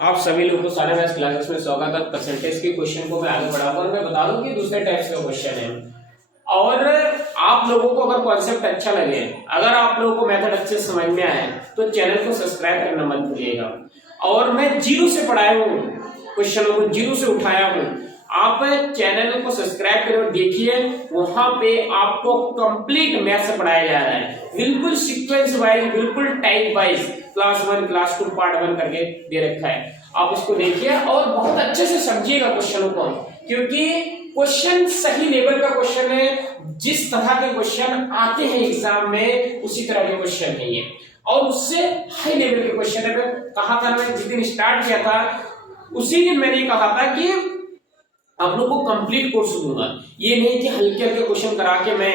आप सभी लोगों को सारे मैथ्स क्लासेस में स्वागत है। परसेंटेज के क्वेश्चन को मैं आगे बढ़ाऊंगा और मैं बता दूं कि दूसरे टाइप्स का क्वेश्चन है। और आप लोगों को अगर कॉन्सेप्ट अच्छा लगे, अगर आप लोगों को मेथड अच्छे से समझ में आए तो चैनल को सब्सक्राइब करना मत भूलिएगा। और मैं जीरो से पढ़ाया हूँ, क्वेश्चनों को जीरो से उठाया हूँ। आप चैनल को सब्सक्राइब करो, देखिए वहां पे आपको कंप्लीट मैथ्स पढ़ाया जा रहा है, बिल्कुल सीक्वेंस वाइज, बिल्कुल type wise, class 1 class 2 part 1 करके दे रखा है। आप उसको देखिए और बहुत अच्छे से समझिएगा क्वेश्चनों को, क्योंकि क्वेश्चन सही लेवल का क्वेश्चन है। जिस तरह के क्वेश्चन आते हैं एग्जाम में उसी तरह के क्वेश्चन है ये, और उससे हाई लेवल के क्वेश्चन है। मैं कहा था, मैं जिस दिन स्टार्ट किया था उसी दिन मैंने कहा था कि आप लोग को कंप्लीट कोर्स दूंगा। ये नहीं कि हल्के हल्के क्वेश्चन करा के मैं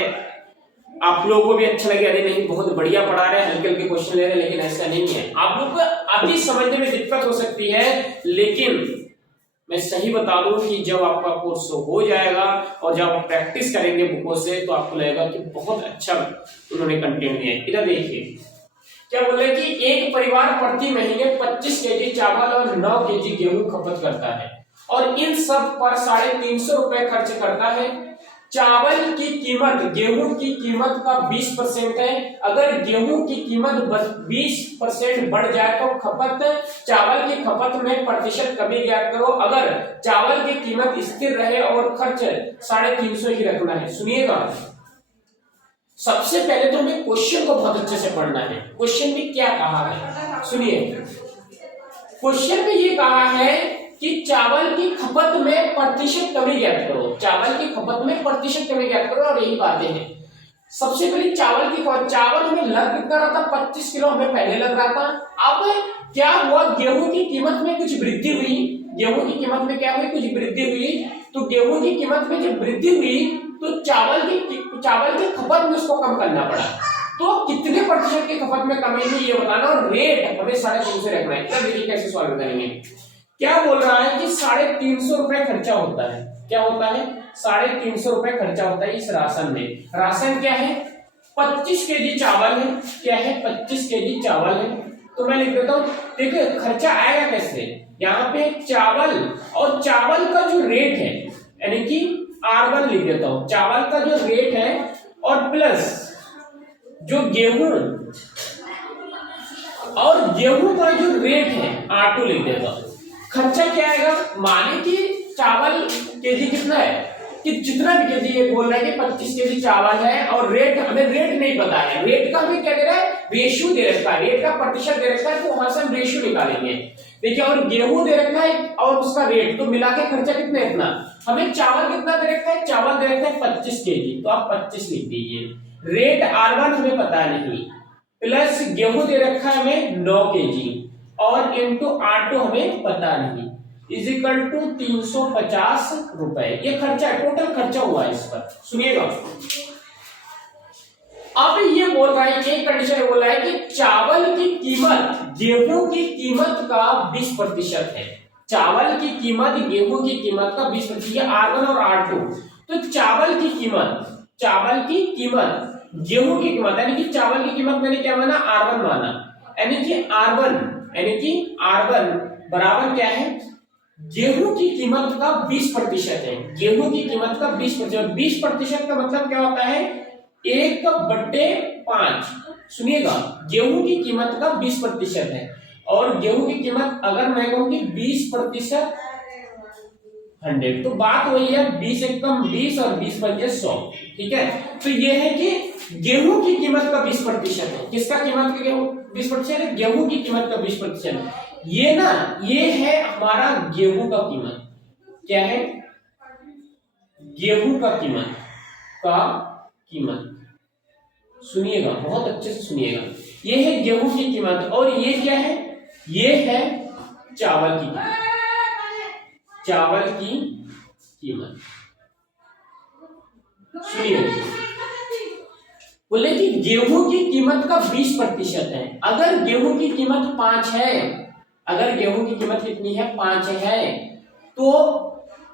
आप लोगों को भी अच्छा लगे, अरे नहीं बहुत बढ़िया पढ़ा रहे हैं, हल्के हल्के क्वेश्चन ले रहे हैं, लेकिन ऐसा नहीं है। आप लोग को अभी समझने में दिक्कत हो सकती है, लेकिन मैं सही बता दूं कि जब आपका कोर्स हो जाएगा और जब आप प्रैक्टिस करेंगे बुकों से तो आपको लगेगा कि बहुत अच्छा उन्होंने कंटेंट दिया है। इधर देखिए क्या बोले कि एक परिवार प्रति महीने 25 केजी चावल और 9 केजी गेहूं खपत करता है और इन सब पर 350 रुपए खर्च करता है। चावल की कीमत गेहूं की कीमत का 20% है। अगर गेहूं की कीमत 20% बढ़ जाए तो चावल की खपत में प्रतिशत कमी ज्ञात करो। अगर चावल की कीमत स्थिर रहे और खर्च 350 ही रखना है। सुनिएगा, सबसे पहले तो हमें क्वेश्चन को बहुत अच्छे से पढ़ना है। क्वेश्चन में क्या कहा है सुनिए। क्वेश्चन में ये कहा है कि चावल की खपत में प्रतिशत कमी ज्ञात करो। चावल की खपत में प्रतिशत कमी ज्ञात करो, और यही बातें हैं। सबसे पहले चावल हमें लग कितना रहा था, 25 किलो हमें पहले लग रहा था। अब क्या हुआ, गेहूं की कीमत में कुछ वृद्धि हुई। गेहूं की कीमत में क्या हुई, कुछ वृद्धि हुई। तो गेहूं की कीमत में जब वृद्धि हुई तो चावल की खपत में उसको कम करना पड़ा। तो कितने प्रतिशत की खपत में कमी हुई ये बताना, और रेट हमें 350 रखना है। देखिए कैसे सॉल्व करेंगे। क्या बोल रहा है कि 350 रुपए खर्चा होता है। क्या होता है, 350 रुपए खर्चा होता है इस राशन में। राशन क्या है, 25 केजी चावल है। क्या है, 25 केजी चावल है। तो मैं लिख देता हूं, देखिए खर्चा आएगा कैसे। यहाँ पे चावल और चावल का जो रेट है यानी कि R1 लिख देता हूं, चावल का जो रेट है, और प्लस जो गेहूं और गेहूं का जो रेट है R2 लिख देता हूं। खर्चा क्या आएगा, माने कि चावल केजी कितना है, कि जितना भी केजी ये बोल रहा है कि 25 केजी चावल है, और रेट हमें रेट नहीं पता है। रेट का हमें क्या दे रहा है, रेशियो दे रखा है, रेट का प्रतिशत दे रखा है, तो वहां से हम रेशियो निकालेंगे। देखिए, और गेहूं दे रखा है और उसका रेट, तो मिला के खर्चा कितना है इतना। हमें चावल कितना दे रखा है, चावल दे रखा है 25 केजी, तो आप 25 लिख दीजिए। रेट R1 हमें पता नहीं, प्लस गेहूं दे रखा है हमें 9 केजी, और इंटू R2 हमें पता नहीं, इज इक्वल टू 350 रुपए। ये खर्चा है, टोटल खर्चा हुआ है इस पर। सुनिएगा, अब ये बोल रहा है, एक कंडीशन बोल रहा है कि चावल की कीमत गेहूं की कीमत का 20% है। चावल की कीमत गेहूं की कीमत का 20%, R1 और R2। तो चावल की कीमत गेहूं की कीमत, यानी कि चावल की कीमत मैंने क्या माना, R1 माना, यानी कि R1 बराबर क्या है, गेहूं की कीमत का 20% है। गेहूं की कीमत का 20%, 20% का मतलब क्या होता है, 1/5। सुनिएगा, गेहूं की कीमत का 20% है, और गेहूं की कीमत अगर मैं कहूं कि 20% 100, तो बात वही है, 20 एकम 20 और 20 पंजे 100। ठीक है, तो ये है कि गेहूं की कीमत का 20% है। किसका कीमत का गेहूं 20% है, गेहूं की कीमत का 20%। ये है हमारा गेहूं का कीमत। क्या है, गेहूं का कीमत। सुनिएगा, बहुत अच्छे से सुनिएगा। ये है गेहूं की कीमत, और ये क्या है, ये है चावल की कीमत। सुनिए, बोले कि गेहूं की कीमत का 20% है। अगर गेहूं की कीमत 5 है, अगर गेहूं की कीमत कितनी है, 5 है, तो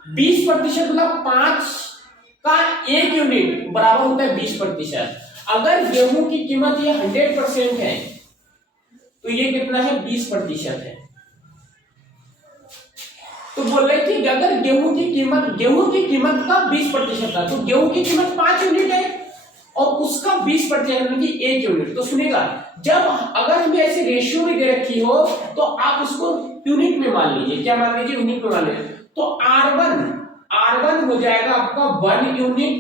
20% मतलब 5 का 1 यूनिट बराबर होता है 20%। अगर गेहूं की कीमत ये 100% है तो ये कितना है, 20% है। कि अगर गेहूं की कीमत का 20% था, तो गेहूं की कीमत 5 यूनिट है और उसका 20% यानी कि 1 यूनिट। तो सुनिएगा, जब अगर हमें ऐसे रेशियो में दे रखी हो तो आप उसको यूनिट में मान लीजिए। क्या मान लीजिए? यूनिट में मान लीजिए। तो R1 हो जाएगा आपका 1 यूनिट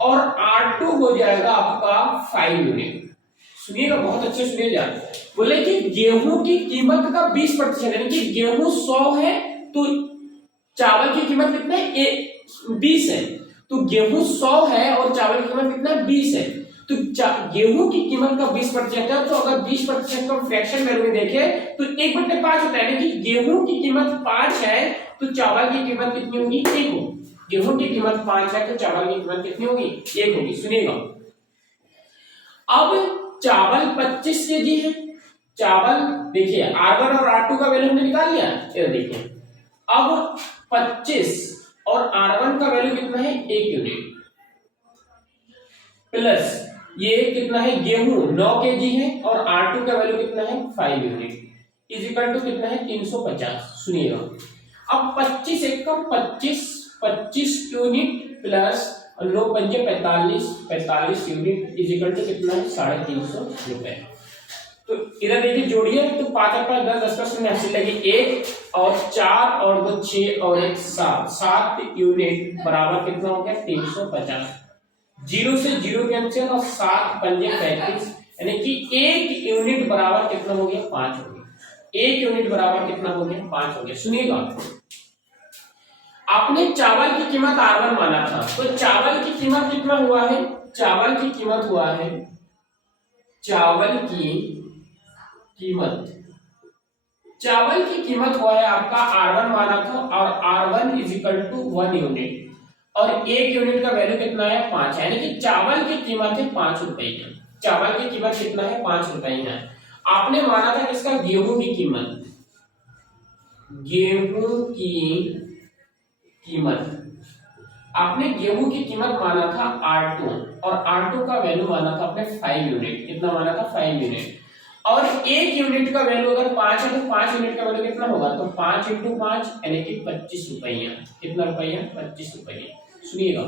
और R2 हो जाएगा आपका 5 यूनिट। सुनिएगा, बहुत अच्छे सुनिएगा। बोले कि गेहूं की कीमत का 20% यानी कि गेहूं 100 है तो चावल की कीमत कितना है? 20 है। तो गेहूं 100 है और चावल की कीमत कितना है? 20 है। तो गेहूं की कीमत का 20% है, तो अगर 20% को फ्रैक्शन वैल्यू में देखें तो 1/5 होता है। यानी कि गेहूं की कीमत 5 है तो चावल की कीमत कितनी होगी? 1 होगी। गेहूं की कीमत 5 है तो चावल की कीमत कितनी होगी? 1 होगी। सुनिएगा, अब चावल 25 केजी है। चावल देखिए R1 और R2 का वैल्यू हमने निकाल लिया। ये देखिए, अब 25 और R1 का वैल्यू कितना है? 1 यूनिट, प्लस ये कितना है? गेहूं 9 केजी है और R2 का वैल्यू कितना है? 5 यूनिट, इज इक्वल टू कितना है? 350। सुनिएगा, अब 25 एक कम 25 यूनिट प्लस 9 पंजे 45 यूनिट इज इक्वल टू कितना है? 350 रुपए। तो इधर देखिए जोड़िए, तो 5 और 5 10, 10 का शून्य हासिल लगे 1 और 4 और 2 6 और 1 7 यूनिट बराबर कितना हो गया? 350। 0 से 0 कैंसिल और 7 पंजे 35, यानी कि 1 यूनिट बराबर कितना हो गया? 5 हो गया। 1 यूनिट बराबर कितना हो गया? 5 हो गया। सुनिएगा, आपने चावल की कीमत R1 माना था, तो चावल की कीमत कितना हुआ है? चावल की कीमत हुआ है, चावल की कीमत हुआ है आपका R1 माना था और R1 is equal to 1 unit और 1 यूनिट का वैल्यू कितना है? 5 है। यानी कि चावल की कीमत है 5 रुपए। चावल की कीमत कितना है? 5 रुपए है। आपने माना था किसका? गेहूं की कीमत। आपने गेहूं की कीमत माना था R2 और R2 का वैल्यू माना था आपने 5 यूनिट। कितना माना था? 5 यूनिट। और 1 यूनिट का वैल्यू अगर 5 है तो 5 यूनिट का वैल्यू कितना होगा? तो 5 × 5 यानी कि 25 रुपया। कितना रुपया? 25 रुपया। सुनिएगा,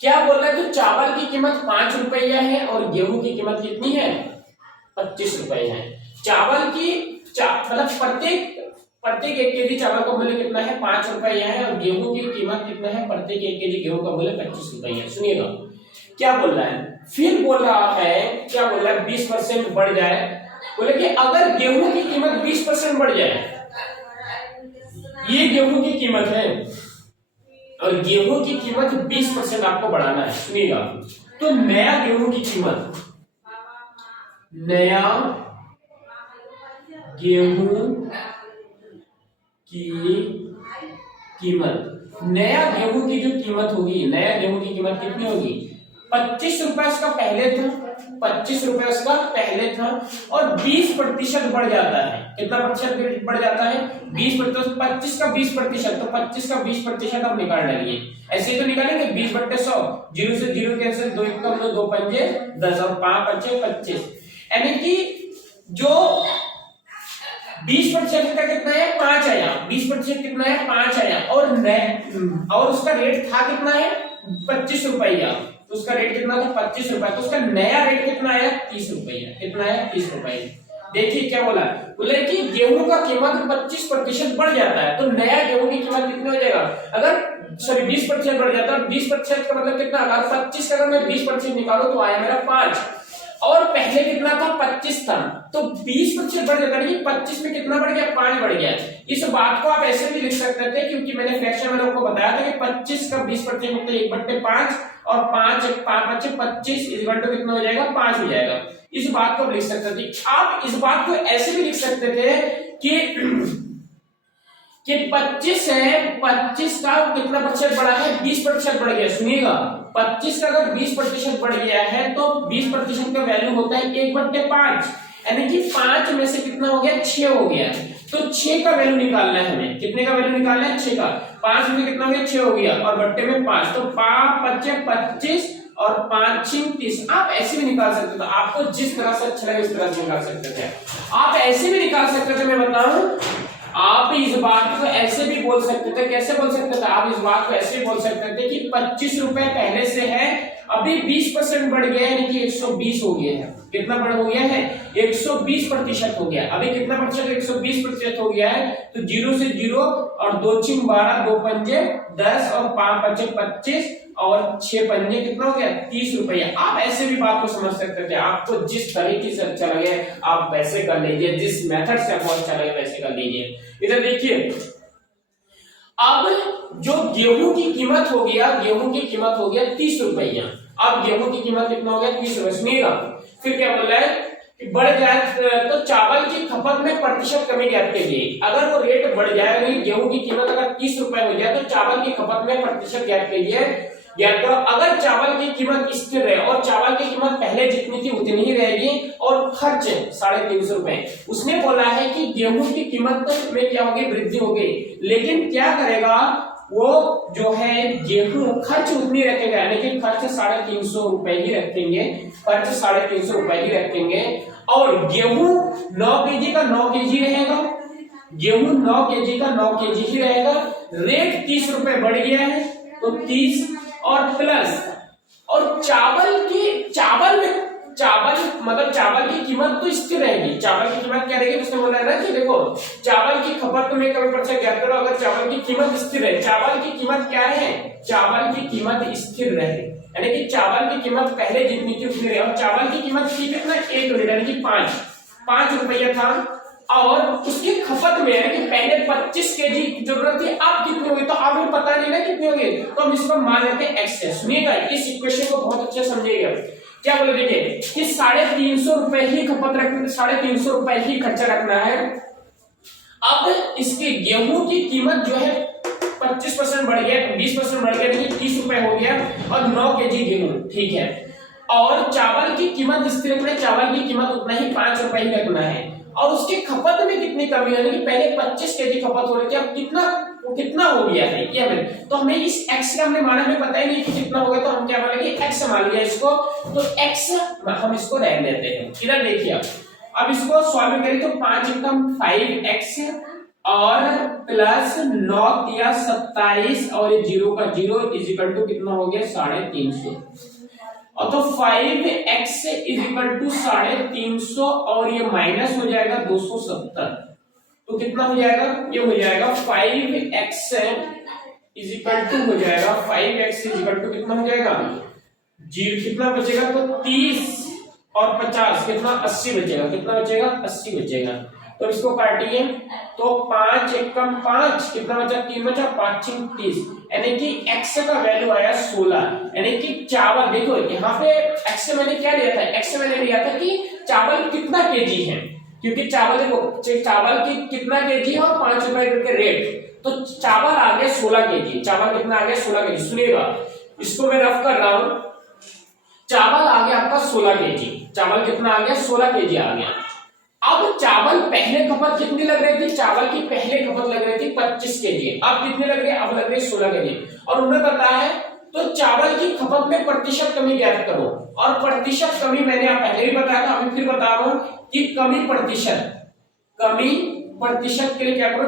क्या बोल रहा है? तो चावल की कीमत 5 रुपया है और गेहूं की कीमत कितनी है? 25 रुपए है। चावल की मतलब प्रत्येक 1 केजी चावल का मूल्य कितना है? 5 रुपया है और गेहूं की कीमत कितना है? प्रत्येक 1 केजी गेहूं का मूल्य 25 रुपया है। सुनिएगा, क्या बोल रहा है? फिर बोल रहा है, क्या बोल रहा है? 20% बढ़ जाए। बोले कि अगर गेहूं की कीमत 20% बढ़ जाए, ये गेहूं की कीमत है और गेहूं की कीमत 20% आपको बढ़ाना है। सुनिएगा, तो नया गेहूं की कीमत, नया गेहूं की जो कीमत होगी, नया गेहूं की कीमत कितनी होगी? 25 रुपए उसका पहले था, 25 रुपए उसका पहले था और 20% बढ़ जाता है। कितना प्रतिशत बढ़ जाता है? 20%। 25 का 20%, तो 25 का 20% आप निकाल डालिए। ऐसे तो निकालेंगे 20/100, 0 से 0 कैंसिल, 2 × 1 2 पंजे 10 और 5 × 5 25। यानी कि जो 20% का कितना है? 5 आया। 20% कितना है? 5 आया और उसका रेट था कितना है? 25 रुपया। तो उसका रेट कितना था? 25 रुपया। तो उसका नया रेट कितना आया? 30 रुपया। कितना है? 30 रुपया। देखिए क्या बोला? बोले कि गेहूं का कीमत 25% बढ़ जाता है तो नया गेहूं की कीमत कितनी हो जाएगा? अगर 20% बढ़ जाता है, 20% का मतलब कितना? अगर 25 का मैं 20% निकालो तो आया मेरा 5 और पहले कितना था? 25 था, तो 20% बढ़ जाता है। 25 में कितना बढ़ गया? 5 बढ़ गया। इस बात को आप ऐसे भी लिख सकते थे, क्योंकि मैंने फ्रैक्शन में आपको बताया था कि 25 का 20% मतलब 1/5 और 5 5 25 इस घंटों कितना हो जाएगा? 5 हो जाएगा। इस बात को लिख सकते थे। आप इस बात को ऐसे भी लिख सकते थे कि 25 है, 25 का कितना प्रतिशत बढ़ा है? 20% बढ़ गया। सुनिएगा, 25 का अगर 20% बढ़ गया है तो 20% का वैल्यू होता है 1/5, यानी कि 5 में से कितना हो गया? 6 हो गया। तो 6 का वैल्यू निकालना है हमें। कितने का वैल्यू निकालना है? 6 का। 5 में कितना हो गया? 6 हो गया और बट्टे में 5, तो 5 × 5 = 25 और 5 × 30। आप ऐसे भी निकाल सकते थे, आपको जिस तरह से अच्छा लगे उस तरह से निकाल सकते थे। आप ऐसे भी निकाल सकते थे, मैं बताऊं आप इस बात को ऐसे भी बोल सकते थे, कैसे बोल सकते थे, आप इस बात को ऐसे भी बोल सकते थे कि 25 रुपए पहले से है, अभी 20% बढ़ गया है, यानी कि 120 हो गया है। कितना बढ़ हो गया है? 120% हो गया। अभी कितना प्रतिशत? 120% हो गया है। तो 0 से 0 और 2 चिंग 12, 2 पंजे 10 और 5 पंजे 25 और 6 पंजे कितना हो गया? 30 रुपया। आप ऐसे भी बात को समझ सकते थे, आपको जिस तरीके से अच्छा लगे आप वैसे कर लीजिए, जिस मेथड से आपको अच्छा लगे वैसे कर लीजिए। इधर देखिए, अब जो गेहूं की कीमत हो गया, गेहूं की कीमत हो गया 30 रुपया। अब गेहूं की कीमत कितना हो गया? 30 रुपए। सुनिएगा फिर क्या बोल रहा है कि बढ़ जाए तो चावल की खपत में प्रतिशत कमी ज्ञात कीजिए। अगर वो रेट बढ़ जाए, नहीं गेहूं की कीमत अगर 30 रुपए हो जाए तो चावल की खपत में प्रतिशत ज्ञात कीजिए। ज्ञात करो अगर चावल की कीमत स्थिर रहे और चावल की कीमत पहले जितनी थी उतनी ही रहेगी और खर्च 350 रुपए। उसने बोला है कि गेहूं की कीमत में क्या होगी? वृद्धि होगी, लेकिन क्या करेगा वो जो है गेहूं खर्च उतनी रखेगा, यानी कि खर्च 350 रुपए ही रखेंगे, खर्च 350 रुपए ही रखेंगे। और गेहूं 9 केजी का 9 केजी रहेगा, गेहूं 9 केजी का 9 केजी ही रहेगा। रेट 30 रुपए बढ़ गया है तो 30 और प्लस, और चावल मतलब चावल की कीमत तो स्थिर रहेगी। चावल की कीमत क्या रहेगी? उसने बोला है ना कि देखो चावल की खपत में कमी प्रतिशत ज्ञात करो। अगर चावल की कीमत स्थिर है, चावल की कीमत क्या है? चावल की कीमत स्थिर रहे, यानी कि चावल की कीमत पहले जितनी थी उतनी रहे। और चावल की कीमत थी कितना? 1 यूनिट, यानी कि 5 रुपया था। और उसकी खपत में यानी कि पहले 25 केजी की जरूरत थी, अब कितनी होगी? तो हमें पता नहीं ना कितनी होगी, तो हम इसको मान लेते हैं x है। सुनिएगा इस इक्वेशन को बहुत अच्छे समझिएगा। क्या बोले देखिए कि 350 रुपए ही खपत रखना, 350 रुपए ही खर्चा रखना है। अब इसके गेहूं की कीमत जो है 25% बढ़ गया, 20% बढ़ गया, यानी 30 रुपए हो गया और 9 केजी गेहूं, ठीक है। और चावल की कीमत स्थिर रखना है, चावल की कीमत उतना ही 5 रुपए ही रखना है। और उसकी खपत में कितनी कमी, यानी कि पहले 25 केजी खपत हो रही थी, अब कितना हो गया है ये हमें, तो हमें इस x का हमने माना हमें पता ही नहीं कि कितना हो गया, तो हम क्या मानेंगे? x मान लिया इसको, तो x हम इसको रख लेते हैं। इधर देखिए अब इसको सॉल्व करें तो 5 एकम 5x और प्लस 9 या 27 और ये 0 का 0 इज इक्वल टू कितना हो गया? 350। और तो 5x इज इक्वल टू 350 और ये माइनस हो जाएगा 270, तो कितना हो जाएगा? ये हो जाएगा 5x इज इक्वल टू हो जाएगा 5x इज इक्वल टू कितना हो जाएगा? 0 कितना बचेगा? तो 30 और 50 कितना? 80 बचेगा। कितना बचेगा? 80 बचेगा। तो इसको काटिए तो 5 एकम 5 कितना बचा? 3 बचा, 5 6 30, यानी कि x का वैल्यू आया 16। यानी कि चावल देखो यहाँ पे x से मैंने क्या लिया था? x से मैंने लिया था कि चावल कितना केजी है, क्योंकि चावल देखो चावल की कितना केजी है और 5 रुपए करके रेट, तो चावल आ गया 16 केजी। चावल कितना आ गया? 16 केजी। सुनिएगा इसको मैं रफ कर रहा हूं, चावल आ गया आपका 16 केजी। चावल कितना आ गया? 16 केजी आ गया। अब चावल पहले खपत कितनी लग रही थी? चावल की पहले खपत लग रही थी 25 केजी, अब कितनी लग रही है? अब लग रही है 16 केजी। और उन्होंने बताया है तो चावल की खपत में प्रतिशत कमी ज्ञात करो। और प्रतिशत कमी मैंने आप पहले भी बताया था, अभी फिर बता रहा हूं कि कमी प्रतिशत के लिए क्या करो?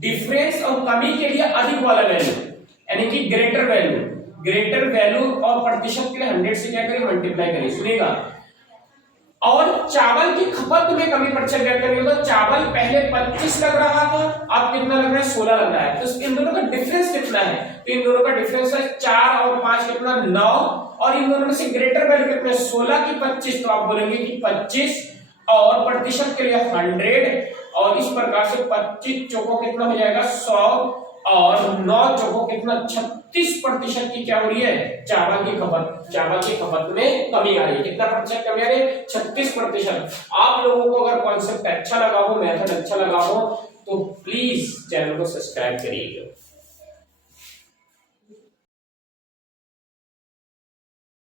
डिफरेंस और कमी के लिए अधिक वाला वैल्यू, यानी कि ग्रेटर वैल्यू और प्रतिशत के लिए 100 से क्या करें? मल्टीप्लाई करें। सुनिएगा और चावल की खपत में कमी प्रतिशत ज्ञात करेंगे तो चावल पहले 25 लग रहा था, अब कितना लग रहा है? 16 लग रहा है। तो इन दोनों का डिफरेंस कितना है? तो इन दोनों का डिफरेंस है 4 और 5 कितना? 9, और इन दोनों में से ग्रेटर वैल्यू कितना है? 16 की 25, तो आप बोलेंगे कि 25 और प्रतिशत के लिए 100, और इस प्रकार से 25 चौको कितना हो जाएगा? 100 और 9 चौको कितना? 36% की क्या हो रही है? चावल की खपत में कमी आ रही है। कितना प्रतिशत कमी आ रही है? 36%। आप लोगों को अगर कॉन्सेप्ट अच्छा लगा हो, मेथड अच्छा लगा हो, तो प्लीज चैनल को सब्सक्राइब करिएगा।